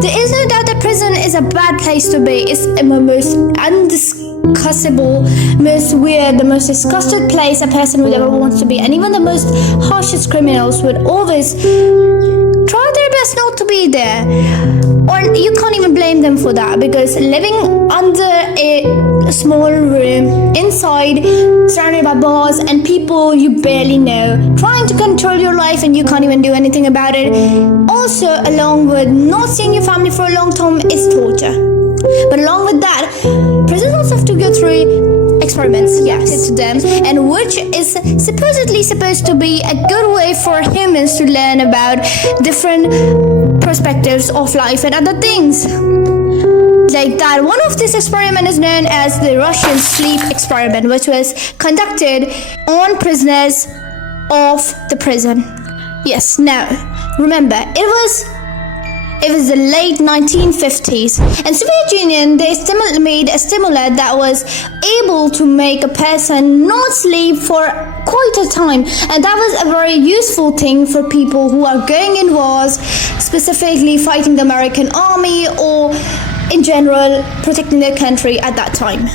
There is no doubt that prison is a bad place to be. It's the most undiscussable, most weird, the most disgusted place a person would ever want to be. And even the most harshest criminals would always try their best not to be there. Or you can't even blame them for that, because living under a small room, inside, surrounded by bars and people you barely know, trying to control your life and you can't even do anything about it, also along with not seeing your family for a long time, is torture. But along with that, prisoners also have to go through experiments, yes, to them, and which is supposedly supposed to be a good way for humans to learn about different perspectives of life and other things. Like that, one of this experiment is known as the Russian sleep experiment, which was conducted on prisoners of the prison. Yes, now remember, it was the late 1950s, and Soviet Union, they made a stimulant that was able to make a person not sleep for quite a time, and that was a very useful thing for people who are going in wars, specifically fighting the American army or in general protecting their country at that time.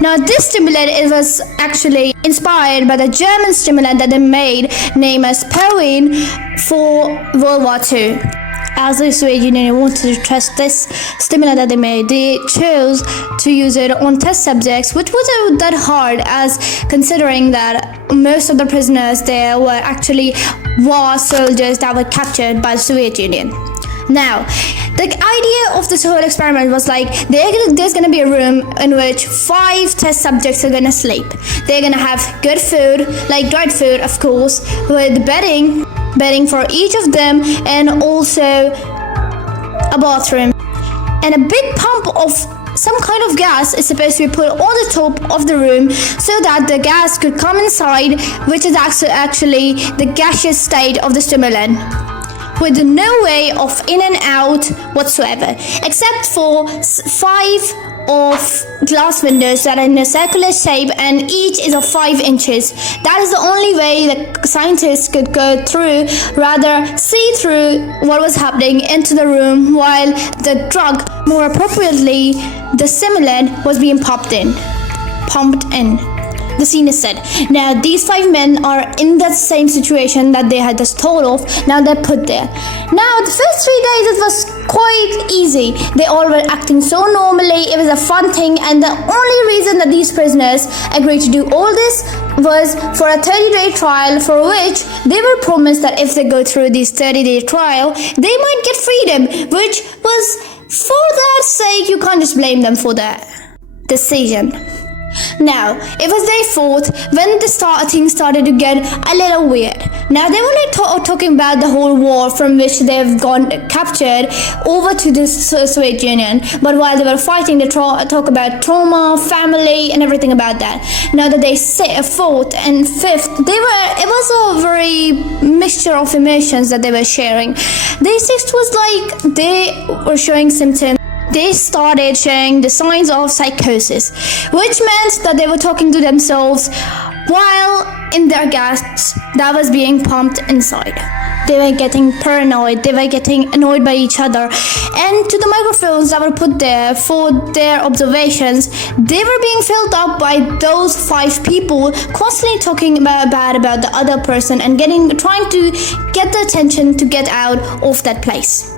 Now this stimulant, it was actually inspired by the German stimulant that they made named as Poen for World War II. As the Soviet Union wanted to test this stimulant that they made, they chose to use it on test subjects, which wasn't that hard, as considering that most of the prisoners there were actually war soldiers that were captured by the Soviet Union. Now, the idea of this whole experiment was like, there's going to be a room in which 5 test subjects are going to sleep. They're going to have good food, like dried food, of course, with bedding for each of them, and also a bathroom. And a big pump of some kind of gas is supposed to be put on the top of the room so that the gas could come inside, which is actually the gaseous state of the stimulant, with no way of in and out whatsoever, except for 5 of glass windows that are in a circular shape, and each is of 5 inches. That is the only way that scientists could go through, rather see through what was happening into the room while the drug, more appropriately the stimulant, was being pumped in. The scene is set. Now these 5 men are in that same situation that they had just told of. Now they're put there. Now the first 3 days it was quite easy. They all were acting so normally. It was a fun thing, and the only reason that these prisoners agreed to do all this was for a 30-day trial, for which they were promised that if they go through this 30-day trial, they might get freedom, which was, for that sake, you can't just blame them for that decision. Now, it was day 4 when things started to get a little weird. Now, they were not talking about the whole war from which they've gone captured over to the Soviet Union, but while they were fighting, they talk about trauma, family, and everything about that. Now that they say 4th and 5th, it was a very mixture of emotions that they were sharing. Day 6 was like they were showing symptoms. They started showing the signs of psychosis, which meant that they were talking to themselves while in their gas that was being pumped inside. They were getting paranoid, they were getting annoyed by each other, and to the microphones that were put there for their observations, they were being filled up by those 5 people constantly talking bad about the other person and trying to get the attention to get out of that place.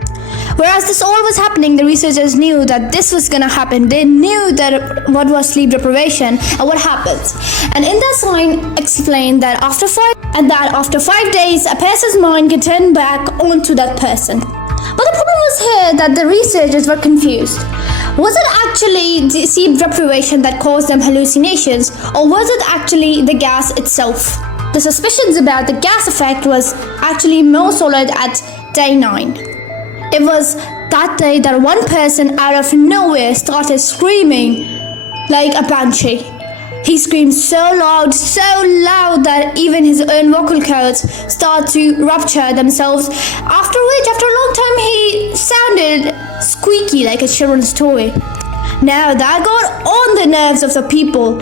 Whereas this all was happening, the researchers knew that this was going to happen. They knew that what was sleep deprivation and what happens. And in that sign explained that after 5 days, a person's mind can turn back onto that person. But the problem was here that the researchers were confused. Was it actually the sleep deprivation that caused them hallucinations, or was it actually the gas itself? The suspicions about the gas effect was actually more solid at day 9. It was that day that one person out of nowhere started screaming like a banshee. He screamed so loud that even his own vocal cords started to rupture themselves, after which, after a long time, he sounded squeaky like a children's toy. Now that got on the nerves of the people,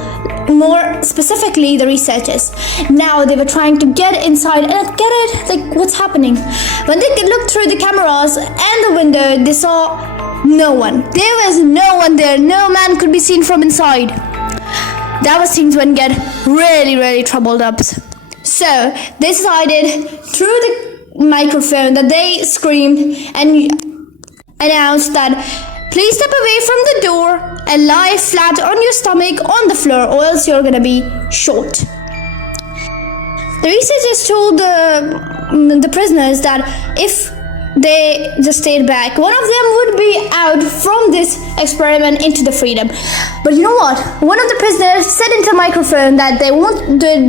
more specifically the researchers. Now they were trying to get inside and get it, like what's happening. When they looked through the cameras and the window, they saw no one. There was no one there. No man could be seen from inside. That was things when get really troubled up. So they decided through the microphone that they screamed and announced that please step away from the door and lie flat on your stomach on the floor or else you're gonna be shot. The researchers told the prisoners that if they just stayed back, one of them would be out from this experiment into the freedom. But you know what? One of the prisoners said into the microphone that they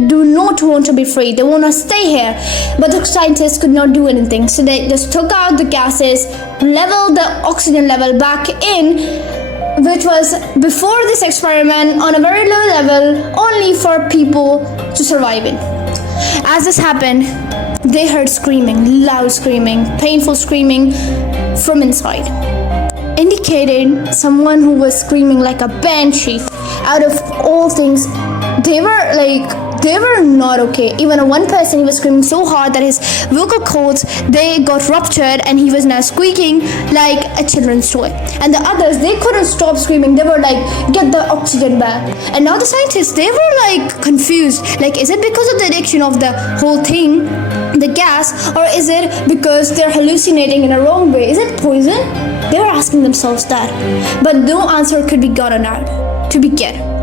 do not want to be free. They want to stay here. But the scientists could not do anything. So they just took out the gases, leveled the oxygen level back in, which was before this experiment on a very low level, only for people to survive it. As this happened, they heard screaming, loud screaming, painful screaming from inside, indicating someone who was screaming like a banshee. Out of all things, they were not okay. Even one person, he was screaming so hard that his vocal cords, they got ruptured and he was now squeaking like a children's toy. And the others, they couldn't stop screaming. They were like, get the oxygen back. And now the scientists, they were like confused. Like, is it because of the addiction of the whole thing, the gas, or is it because they're hallucinating in a wrong way? Is it poison? They were asking themselves that. But no answer could be gotten out to begin.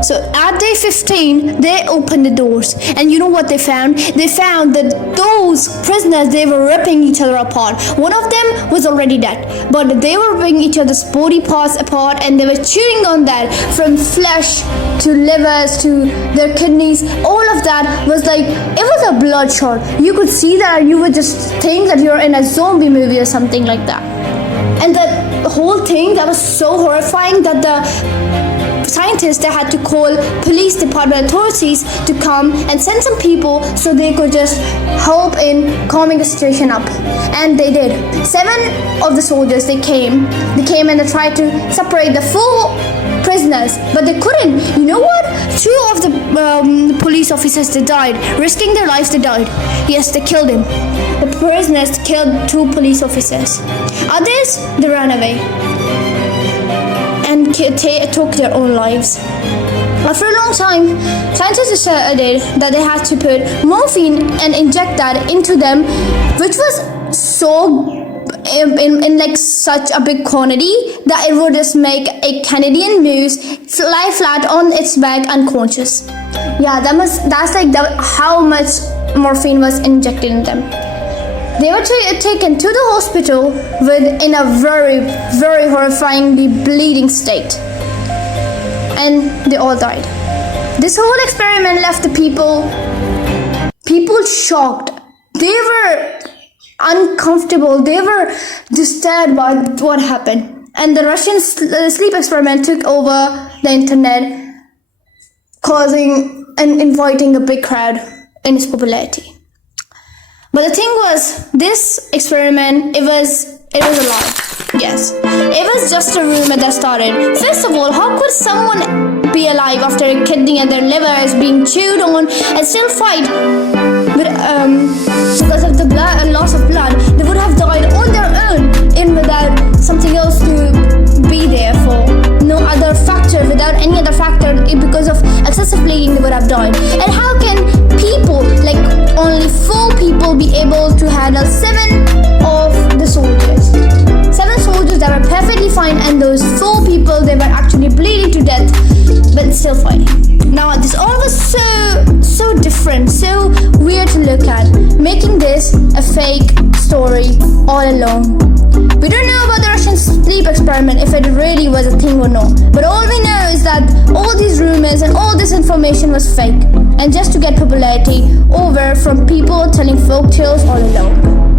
So at day 15, they opened the doors, and you know what they found? They found that those prisoners, they were ripping each other apart. One of them was already dead, but they were ripping each other's body parts apart, and they were chewing on that, from flesh to livers to their kidneys. All of that was like, it was a bloodshot. You could see that, and you would just think that you're in a zombie movie or something like that. And that whole thing, that was so horrifying that the scientists, they had to call police department authorities to come and send some people so they could just help in calming the situation up. And they did. 7 of the soldiers, they came and they tried to separate the 4 prisoners, but they couldn't. You know what? 2 of the police officers, they died, risking their lives. They died. Yes, they killed him. The prisoners killed 2 police officers. Others, they ran away and took their own lives. After a long time, scientists decided that they had to put morphine and inject that into them, which was so in like such a big quantity that it would just make a Canadian moose lie flat on its back unconscious. Yeah, that's like how much morphine was injected in them. They were taken to the hospital in a very horrifyingly bleeding state, and they all died. This whole experiment left the people shocked. They were uncomfortable. They were disturbed by what happened. And the Russian sleep experiment took over the internet, causing and inviting a big crowd in its popularity. But the thing was, this experiment, it was a lie. Yes, it was just a rumor that started. First of all, how could someone be alive after a kidney and their liver is being chewed on and still fight? But because of the loss of blood, they would have died on their own, and without something else to be there for. No other factor, without any other factor, because of excessive bleeding, they would have died. And how can people, like only 4 people, be able to handle 7 of the soldiers? 7 soldiers that were perfectly fine, and those 4 people, they were actually bleeding to death, but still fighting. Now, this all was so different, so weird to look at, making this a fake story all along. We don't know about the Russian sleep experiment, if it really was a thing or not. But all we know is that all these rumors and all this information was fake, and just to get popularity over from people telling folk tales all along.